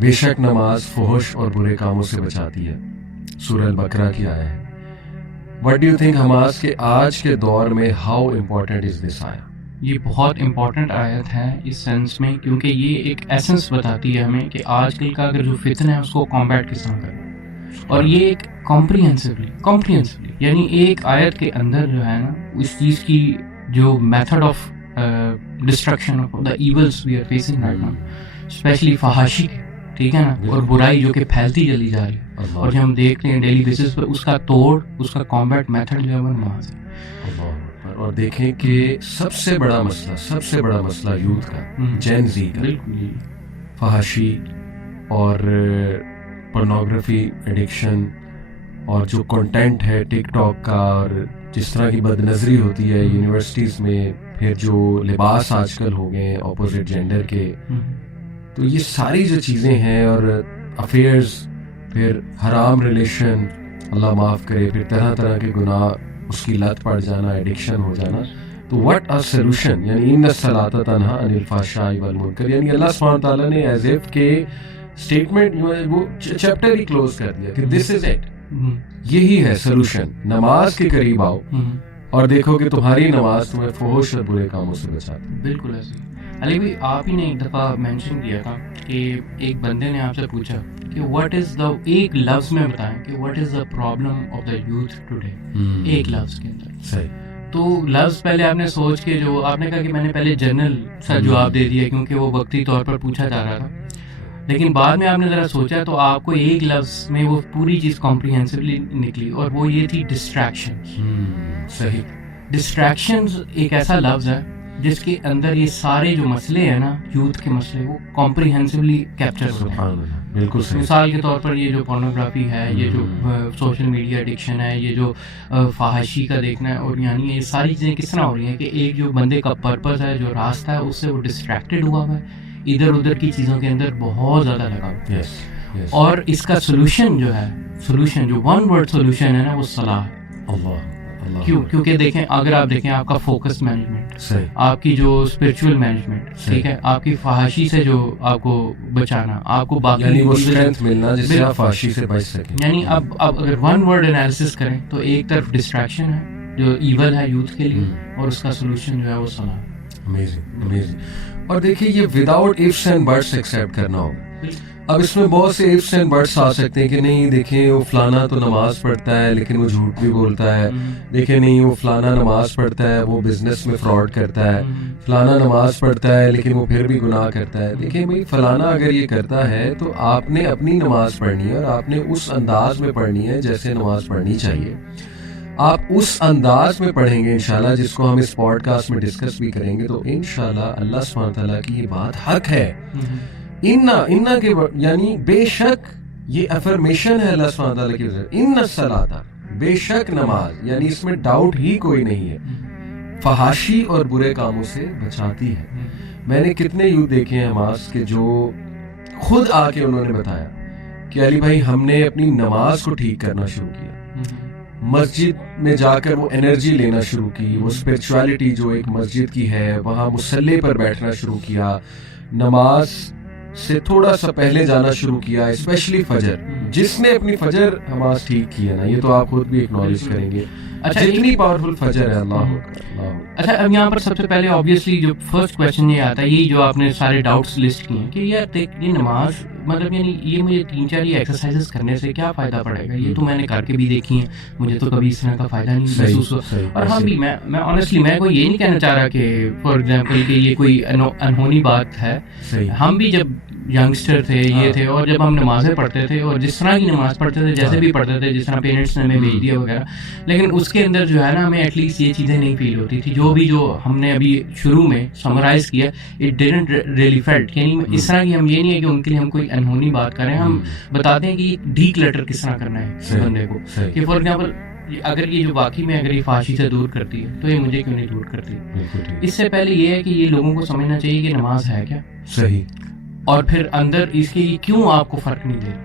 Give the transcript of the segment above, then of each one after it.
بے شک نماز فحش اور برے کاموں سے بچاتی ہے، سورہ البقرہ کی آیا ہے. What do you think Hamas کے آج کے دور میں how important is this آیا؟ یہ بہت امپورٹنٹ آیت ہے اس سینس میں، کیونکہ یہ ایک ایسنس بتاتی ہے ہمیں کہ آج کل کا اگر جو فتنہ ہے اس کو کمبیٹ کس طرح کریں، اور یہ ایک کمپریہنسولی یعنی ایک آیت کے اندر جو ہے نا اس چیز کی جو method of destruction of the evils we are facing right now, especially فحاشی، ٹھیک ہے نا، اور برائی جو کہ پھیلتی چلی جا رہی ہے، اور جو ہم دیکھتے ہیں ڈیلی بیسس پہ اس کا توڑ، اس کا کمبیٹ میتھڈ جو ہے وہ نماز ہے. اور دیکھیں کہ سب سے بڑا مسئلہ یوتھ کا، جین زی کا، فحاشی اور پورنوگرافی ایڈکشن، اور جو کنٹینٹ ہے ٹک ٹاک کا، اور جس طرح کی بد نظری ہوتی ہے یونیورسٹیز میں، پھر جو لباس آج کل ہو گئے اپوزٹ جینڈر کے، تو یہ ساری جو چیزیں ہیں، اور افیئرز، پھر حرام ریلیشن، اللہ معاف کرے، پھر طرح طرح کے گناہ، اس کی لت پڑ جانا، ایڈکشن ہو جانا. تو وٹ اے سولوشن، یعنی ان الصلاۃ تنہی عن الفحشاء والمنکر، یعنی اللہ سبحانہ تعالیٰ نے ایز اف کے اسٹیٹمنٹ، وہ چیپٹر ہی کلوز کر دیا کہ دس از اٹ، یہی ہے سولوشن. نماز کے قریب آؤ اور دیکھو کہ تمہاری نماز تمہیں فحش اور برے کاموں سے بچاتی. بالکل ایسے ہی. علی بھائی، آپ ہی نے ایک دفعہ مینشن کیا تھا کہ ایک بندے نے آپ سے پوچھا کہ واٹ از دا، ایک لفظ میں بتائیں کہ what is the problem of the youth today, ایک لفظ کے اندر. صحیح. تو لفظ پہلے آپ نے سوچ کے، جو آپ نے کہا کہ میں نے پہلے جنرل سا جواب دے دیا کیونکہ وہ وقتی طور پر پوچھا جا رہا تھا، لیکن بعد میں آپ نے ذرا سوچا تو آپ کو ایک لفظ میں وہ پوری چیز کمپریہنسولی نکلی، اور وہ یہ تھی ڈسٹریکشن. صحیح. ڈسٹریکشنز ایک ایسا لفظ ہے جس کے اندر یہ سارے جو مسئلے ہیں نا، یوتھ کے مسئلے، وہ کمپریہنسولی کیپچر ہوتے ہیں. بالکل صحیح. مثال کے طور پر یہ جو پورنوگرافی ہے، یہ جو سوشل میڈیا ایڈکشن ہے، یہ جو فحاشی کا دیکھنا ہے، اور یعنی یہ ساری چیزیں کس طرح ہو رہی ہیں کہ ایک جو بندے کا پرپز ہے، جو راستہ ہے، اس سے وہ ڈسٹریکٹڈ ہوا ہوا ہے، ادھر ادھر کی چیزوں کے اندر بہت زیادہ لگا ہوا ہے. اور اس کا سولوشن جو ہے، جو ون ورڈ سولوشن ہے نا، وہ صلاح. کیونکہ دیکھیں، اگر آپ دیکھیں آپ کا فوکس مینجمنٹ، آپ کی جو اسپرچول مینجمنٹ، ٹھیک ہے، آپ کی فحاشی سے جو آپ کو بچانا، آپ کو باقی یعنی وہ اسٹرینتھ ملنا جس سے آپ فحاشی سے بچ سکیں. یعنی اب اگر ون ورڈ انالیسس کریں تو ایک طرف ڈسٹریکشن ہے جو ایول ہے یوتھ کے لیے، اور اس کا سولوشن جو ہے وہ صلاح. امیزنگ. اور دیکھیے، یہ without ifs and buts accept کرنا ہوگا. اب اس میں بہت سے ifs and buts آ سکتے ہیں کہ نہیں دیکھیں وہ فلانا تو نماز پڑھتا ہے لیکن وہ جھوٹ بھی بولتا ہے، دیکھیں نہیں وہ فلانا نماز پڑھتا ہے وہ بزنس میں فراڈ کرتا ہے، فلانا نماز پڑھتا ہے لیکن وہ پھر بھی گناہ کرتا ہے. دیکھیں بھائی، فلانا اگر یہ کرتا ہے تو آپ نے اپنی نماز پڑھنی ہے، اور آپ نے اس انداز میں پڑھنی ہے جیسے نماز پڑھنی چاہیے. آپ اس انداز میں پڑھیں گے انشاءاللہ، جس کو ہم اس پوڈ کاسٹ میں ڈسکس بھی کریں گے، تو انشاءاللہ اللہ سبحانہ تعالیٰ کی یہ بات حق ہے. انا کے یعنی بے شک یہ افرمیشن ہے اللہ سبحانہ تعالیٰ کی وجہ، ان الصلاۃ، بے شک نماز، یعنی اس میں ڈاؤٹ ہی کوئی نہیں ہے، فحاشی اور برے کاموں سے بچاتی ہے. میں نے کتنے یوتھ دیکھے ہیں حماس کے جو خود آ کے انہوں نے بتایا کہ علی بھائی ہم نے اپنی نماز کو ٹھیک کرنا شروع کیا، مسجد میں جا کر وہ انرجی لینا شروع کی، وہ اسپرچویلٹی جو ایک مسجد کی ہے وہاں مصلی پر بیٹھنا شروع کیا، نماز سے تھوڑا سا پہلے جانا شروع کیا، اسپیشلی فجر. جس نے اپنی فجر حماس ٹھیک کی ہے نا، یہ تو آپ خود بھی ایکنالج کریں گے جتنی پاورفل فجر ہے. اللہ. اچھا، اب یہاں پر سب سے پہلے آبویسلی جو فرسٹ کویشچن یہ آتا ہے، یہی جو آپ نے سارے ڈاؤٹس لسٹ کیے ہیں کہ یار یہ نماز مطلب یعنی یہ مجھے 3-4 یہ ایکسرسائزز کرنے سے کیا فائدہ پڑے گا؟ یہ تو میں نے کر کے بھی دیکھی ہیں، مجھے تو کبھی اس طرح کا فائدہ نہیں محسوس ہوا. اور ہم بھی، میں آنیسٹلی میں کوئی یہ نہیں کہنا چاہ رہا کہ فار ایگزامپل کہ یہ کوئی انہونی بات ہے. ہم بھی جب ینگسٹر تھے یہ تھے، اور جب ہم نمازیں پڑھتے تھے اور جس طرح کی نماز پڑھتے تھے، جیسے بھی پڑھتے تھے، جس طرح پیرنٹس نے ہمیں بھیج دیا وغیرہ، لیکن اس کے اندر جو ہے نا ہمیں ایٹ لیسٹ یہ چیزیں نہیں فیل ہوتی تھی جو ہم نے ابھی شروع میں سمرائز کیا. اٹ ڈیڈنٹ ریئلی فیلٹ، یعنی اس طرح کی ہم یہ نہیں ہے کہ ان کے لیے ہم کوئی انہونی بات کریں، ہم بتاتے ہیں کہ ڈی کلٹر کس طرح کرنا ہے بندے کو. کہ فار ایگزامپل اگر یہ جو واقعی میں اگر یہ فحاشی سے دور کرتی ہے تو یہ مجھے کیوں نہیں دور کرتی؟ اس سے پہلے یہ ہے کہ یہ لوگوں کو سمجھنا چاہیے کہ نماز ہے کیا صحیح، اور پھر اندر اس کے کیوں آپ کو فرق نہیں دے،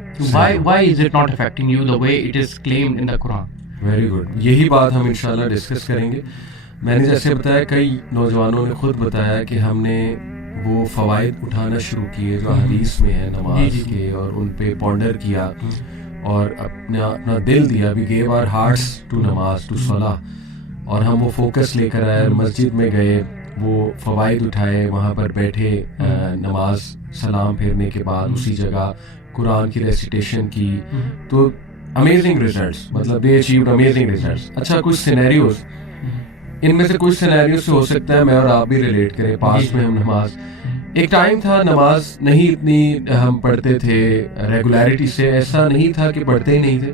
why is it not affecting you the way it is claimed in the Quran. Very good. یہی بات ہم انشاءاللہ ڈسکس کریں گے. میں نے جیسے بتایا، کئی نوجوانوں نے خود بتایا کہ ہم نے وہ فوائد اٹھانا شروع کیے جو حدیث میں ہے نماز کے, اور ان پہ پونڈر کیا اور اپنا دل دیا, we gave our hearts to نماز, to صلاح, اور ہم وہ فوکس لے کر آئے, مسجد میں گئے, وہ فوائد اٹھائے, وہاں پر بیٹھے, نماز سلام پھیرنے کے بعد اسی جگہ قرآن کی ریسیٹیشن کی, تو امیزنگ ریزلٹس, مطلب دے اچیوڈ امیزنگ ریزلٹس. اچھا کچھ سینیریوز, ان میں سے کچھ سینیریوز سے ہو سکتا ہے میں اور آپ بھی ریلیٹ کریں. پاس میں ہم نماز, ایک ٹائم تھا نماز نہیں اتنی ہم پڑھتے تھے ریگولیرٹی سے, ایسا نہیں تھا کہ پڑھتے ہی نہیں تھے.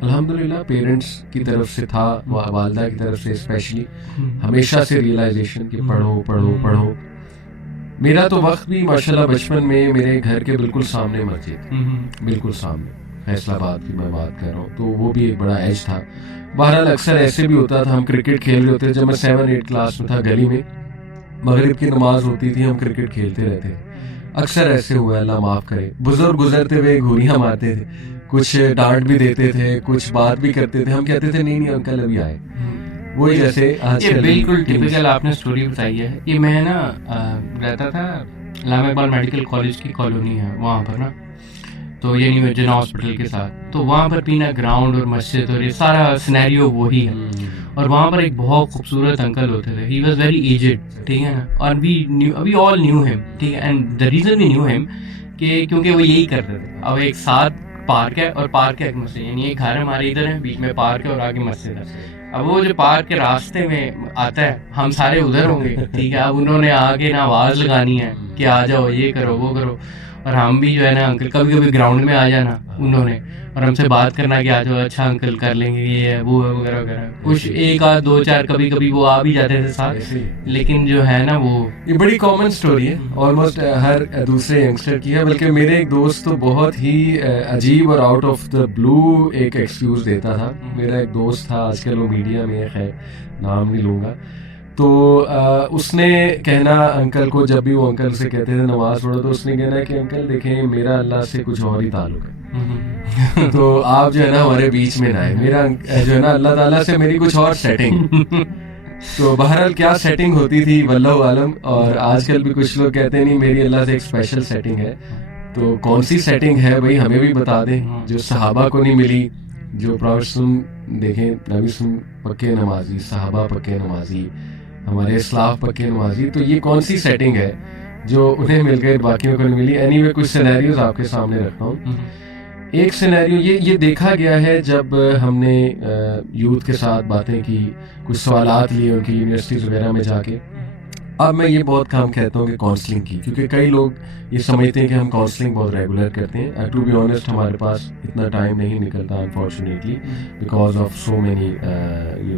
الحمدللہ پیرنٹس کی طرف سے تھا, والدہ کی طرف سے اسپیشلی ہمیشہ سے ریئلائزیشن کہ پڑھو پڑھو پڑھو. میرا تو وقت بھی ماشاءاللہ بچپن میں میرے گھر کے بالکل سامنے مسجد, بالکل سامنے, فیصل آباد کی میں بات کر رہا ہوں, تو وہ بھی ایک بڑا ایج تھا. بہرحال اکثر ایسے بھی ہوتا تھا, ہم کرکٹ کھیل رہے ہوتے, جب میں 7-8 کلاس میں تھا, گلی میں مغرب کی نماز ہوتی تھی, ہم کرکٹ کھیلتے رہتے. اکثر ایسے ہوا, اللہ معاف کرے, بزرگ گزرتے ہوئے گھوریاں مارتے تھے, کچھ ڈانٹ بھی دیتے تھے, کچھ بات بھی کرتے تھے, ہم کہتے تھے نہیں انکل ابھی آئے. وہی جیسے یہ بالکل ٹپیکل آپ نے اسٹوری بتائی ہے. یہ میں نا رہتا تھا علامہ اقبال میڈیکل کالج کی کالونی ہے وہاں پر نا, تو یعنی جنا ہاسپٹل کے ساتھ, تو وہاں پر بھی نا گراؤنڈ اور مسجد اور یہ سارا سینیریو وہی ہے. اور وہاں پر ایک بہت خوبصورت انکل ہوتے تھے, ہی واز ویری ایجڈ, ٹھیک ہے نا, اور وی آل نیو ہم, ٹھیک ہے, and the reason we knew him کہ کیونکہ وہ یہی کرتے تھے. اب ایک ساتھ پارک ہے اور پارک ہے ایک مسجد, یعنی ایک گھر ہمارے ادھر ہے, بیچ میں پارک ہے اور آگے مسجد ہے. اب وہ جو پارک کے راستے میں آتا ہے, ہم سارے ادھر ہوں گے, ٹھیک ہے, اب انہوں نے آگے نا آواز لگانی ہے کہ آ جاؤ, یہ کرو وہ کرو, اور ہم بھی جو ہے نا انکل کبھی کبھی گراؤنڈ میں آ جانا انہوں نے, اور ہم سے بات کرنا کہ آ جاؤ, اچھا انکل کر لیں گے, یہ ہے وہ ہے وغیرہ وغیرہ. کچھ ایک آدھ دو چار کبھی کبھی وہ آ بھی جاتے تھے ساتھ, لیکن جو ہے نا وہ یہ بڑی کامن سٹوری ہے, آلموسٹ ہر دوسرے ینگسٹر کی ہے. بلکہ میرے ایک دوست تو بہت ہی عجیب اور آؤٹ آف دا بلو ایک ایکسکیوز دیتا تھا. میرا ایک دوست تھا, آج کل وہ میڈیا میں, خیر نام نہیں لوں گا, تو اس نے کہنا انکل کو, جب بھی وہ انکل سے کہتے تھے نماز پڑھو, تو اس نے کہنا کہ انکل دیکھیں میرا اللہ سے کچھ اور ہی تعلق ہے, تو آپ جو ہے نا ہمارے بیچ میں نہ آئے, میرا جو ہے نا اللہ تعالیٰ سے میری کچھ اور سیٹنگ. تو بہرحال کیا سیٹنگ ہوتی تھی واللہ عالم, اور آج کل بھی کچھ لوگ کہتے ہیں نہیں میری اللہ سے ایک اسپیشل سیٹنگ ہے. تو کون سی سیٹنگ ہے بھائی, ہمیں بھی بتا دیں, جو صحابہ کو نہیں ملی, جو پروفیٹ دیکھیں نبی سن پکے نمازی, صحابہ پکے نمازی, ہمارے اسلاف پکے نمازی, تو یہ کون سی سیٹنگ ہے جو انہیں مل گئی باقیوں کو نہیں ملی. اینی وے کچھ سینیریوز آپ کے سامنے رکھتا ہوں. ایک سینیریو یہ دیکھا گیا ہے جب ہم نے یوتھ کے ساتھ باتیں کی, کچھ سوالات لیے ان کی یونیورسٹیز وغیرہ میں جا کے. اب میں یہ بہت کام کہتا ہوں کہ کاؤنسلنگ کی, کیونکہ کئی لوگ یہ سمجھتے ہیں کہ ہم کاؤنسلنگ بہت ریگولر کرتے ہیں. ٹو بی آنیسٹ ہمارے پاس اتنا ٹائم نہیں نکلتا unfortunately because of so many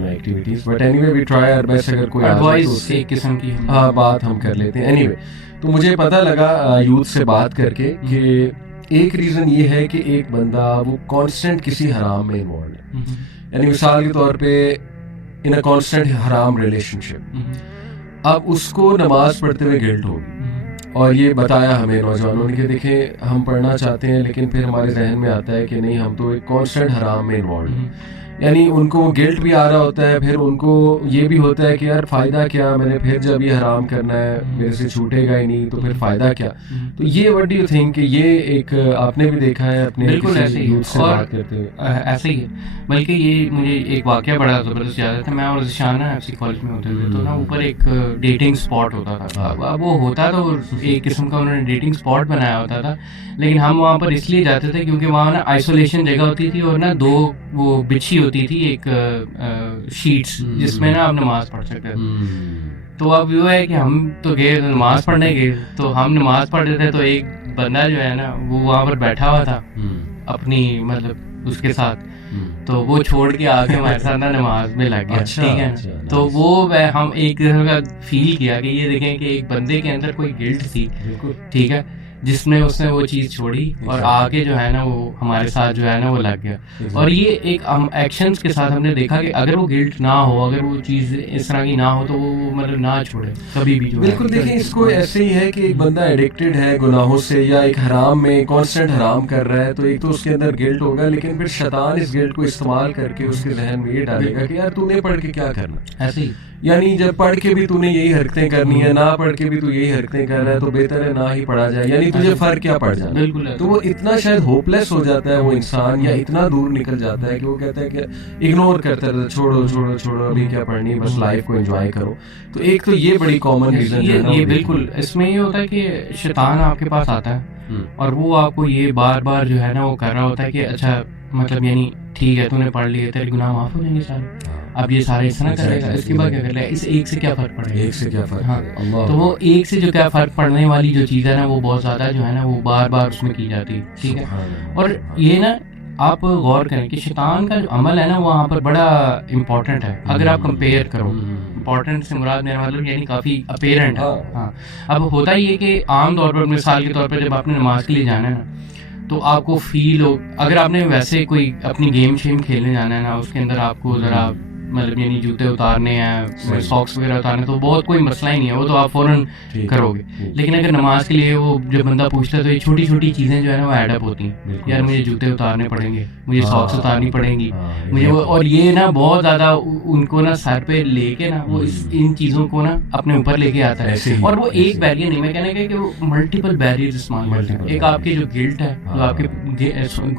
activities, but anyway we try our best. اگر کوئی ایڈوائس ایک قسم کی بات ہم کر لیتے ہیں. اینی وے تو مجھے پتہ لگا یوتھ سے بات کر کے کہ ایک ریزن یہ ہے کہ ایک بندہ وہ کانسٹنٹ کسی حرام میں انوالوڈ ہے, یعنی مثال کے طور پہ ان اے کانسٹنٹ حرام ریلیشن شپ. اب اس کو نماز پڑھتے ہوئے گلٹ ہوگی, اور یہ بتایا ہمیں نوجوانوں نے کہ دیکھیں ہم پڑھنا چاہتے ہیں لیکن پھر ہمارے ذہن میں آتا ہے کہ نہیں ہم تو ایک کانسٹنٹ حرام میں انوالوڈ ہیں. یعنی ان کو گلٹ بھی آ رہا ہوتا ہے, پھر ان کو یہ بھی ہوتا ہے کہ یار فائدہ کیا, میں نے پھر جب یہ حرام کرنا ہے میرے سے چھوٹے گا ہی نہیں, تو پھر فائدہ کیا. تو یہ وٹ ڈو یو تھنک کہ یہ ایک آپ نے بھی دیکھا ہے اپنے بالکل ایسے ہی سے بات کرتے ہوئے؟ ایسے ہی ہے. بلکہ یہ مجھے ایک واقعہ بڑا زبردست یاد ہے. میں اور ذیشان ایف سی کالج میں ہوتے تھے, تو نا اوپر ایک ڈیٹنگ اسپاٹ ہوتا تھا. اب وہ ہوتا تو ایک قسم کا انہوں نے ڈیٹنگ اسپاٹ بنایا ہوتا تھا, لیکن ہم وہاں پر اس لیے جاتے تھے کیونکہ وہاں نا آئسولیشن جگہ ہوتی تھی, اور نا دو وہ بچھی ہوتی تھی ایک شیٹس جس میں نا آپ نماز پڑھ سکتے تھے. تو اب وہ ہے کہ ہم تو گئے نماز پڑھنے گئے, تو ہم نماز پڑھ رہے تھے, تو ایک بندہ جو ہے نا وہ وہاں پر بیٹھا ہوا تھا اپنی مطلب اس کے ساتھ, تو وہ چھوڑ کے آ کے ہمارے ساتھ نا نماز میں لگ گیا, ٹھیک ہے. تو وہ ہم ایک طرح کا فیل کیا کہ یہ دیکھیں کہ ایک بندے کے اندر کوئی گلٹ تھی, ٹھیک ہے, جس میں اس نے وہ چیز چھوڑی اور آگے جو ہے نا وہ ہمارے ساتھ جو ہے نا وہ لگ گیا. اور یہ ایک ایکشنز کے ساتھ ہم نے دیکھا کہ اگر وہ گلٹ نہ ہو, اگر وہ چیز اس طرح کی نہ ہو, تو وہ مطلب نہ چھوڑے کبھی بھی. بالکل دیکھیں اس کو ایسے ہی ہے کہ ایک بندہ ایڈکٹڈ ہے گناہوں سے, یا ایک حرام میں کانسٹنٹ حرام کر رہا ہے, تو ایک تو اس کے اندر گلٹ ہوگا, لیکن پھر شیطان اس گلٹ کو استعمال کر کے اس کے ذہن میں یہ ڈالے گا کہ یار تو نے پڑھ کے کیا کرنا. ایسے ہی یعنی جب پڑھ کے بھی تو نے یہی حرکتیں کرنی ہے, نہ پڑھ کے بھی تو یہی حرکتیں کر رہا ہے, تو بہتر ہے نہ ہی پڑھا جائے, یعنی تجھے فرق کیا پڑ جانا. بالکل. تو وہ اتنا شاید ہوپ لیس ہو جاتا ہے وہ انسان, یا اتنا دور نکل جاتا ہے کہ وہ کہتا ہے کہ اگنور کرتا ہے, چھوڑو چھوڑو چھوڑو ابھی کیا پڑھنی, بس لائف کو انجوائے کرو. تو ایک تو یہ بڑی کامن ریزن ہے. یہ بالکل اس میں یہ ہوتا ہے کہ شیطان آپ کے پاس آتا ہے اور وہ آپ کو یہ بار بار جو ہے نا وہ کر رہا ہوتا ہے کہ اچھا مطلب یعنی ٹھیک ہے تو نے پڑھ لیے, تیرے گناہ معاف ہو جائیں گے سارے, اب یہ سارے اس طرح کرے گا, اس کے بعد کیا کر لے گا, اس ایک سے کیا فرق پڑے گا, ایک سے کیا فرق. ہاں, تو وہ ایک سے جو کیا فرق پڑنے والی جو چیز ہے نا وہ بہت زیادہ جو ہے نا وہ بار بار اس میں کی جاتی ہے. ٹھیک ہے, اور یہ نا آپ غور کریں کہ شیطان کا جو عمل ہے نا وہاں پر بڑا امپورٹنٹ ہے. اگر آپ کمپیئر کرو, امپورٹنٹ سے مراد میرا مطلب یعنی کافی اپیرنٹ ہے. ہاں, اب ہوتا یہ کہ عام طور پر مثال کے طور پر جب آپ نے نماز کے لیے جانا ہے نا تو آپ کو فیل ہو, اگر آپ نے ویسے کوئی اپنی گیم شیم کھیلنے جانا ہے نا اس کے اندر آپ کو ذرا مطلب یعنی جوتے اتارنے ہیں, ساکس وغیرہ اتارنے, تو بہت کوئی مسئلہ ہی نہیں ہے, وہ تو آپ فوراً کرو گے. لیکن اگر نماز کے لیے وہ جب بندہ پوچھتا ہے تو یہ چھوٹی چھوٹی چیزیں جو ہے نا وہ ایڈ اپ ہوتی ہیں. یار مجھے جوتے اتارنے پڑیں گے, مجھے ساکس اتارنی پڑیں گی, مجھے اور یہ نا بہت زیادہ ان کو نا سر پہ لے کے نا وہ ان چیزوں کو نا اپنے اوپر لے کے آتا ہے. اور وہ ایک بیریئر نہیں, میں کہنے کا کہ وہ ملٹیپل بیریئر استعمال کرتا ہے. ایک آپ کی جو گلٹ ہے, جو آپ کے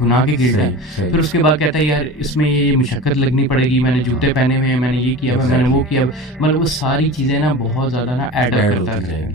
گناہ کی گلٹ ہے, پھر اس کے بعد کہتا ہے یار اس میں یہ مشقت لگنی پڑے گی, میں نے جوتے پہنے ہوئے ہیں, میں نے یہ کیا, میں نے وہ کیا, مطلب وہ ساری چیزیں نا بہت زیادہ نا ایڈ اپ کرتا ہے.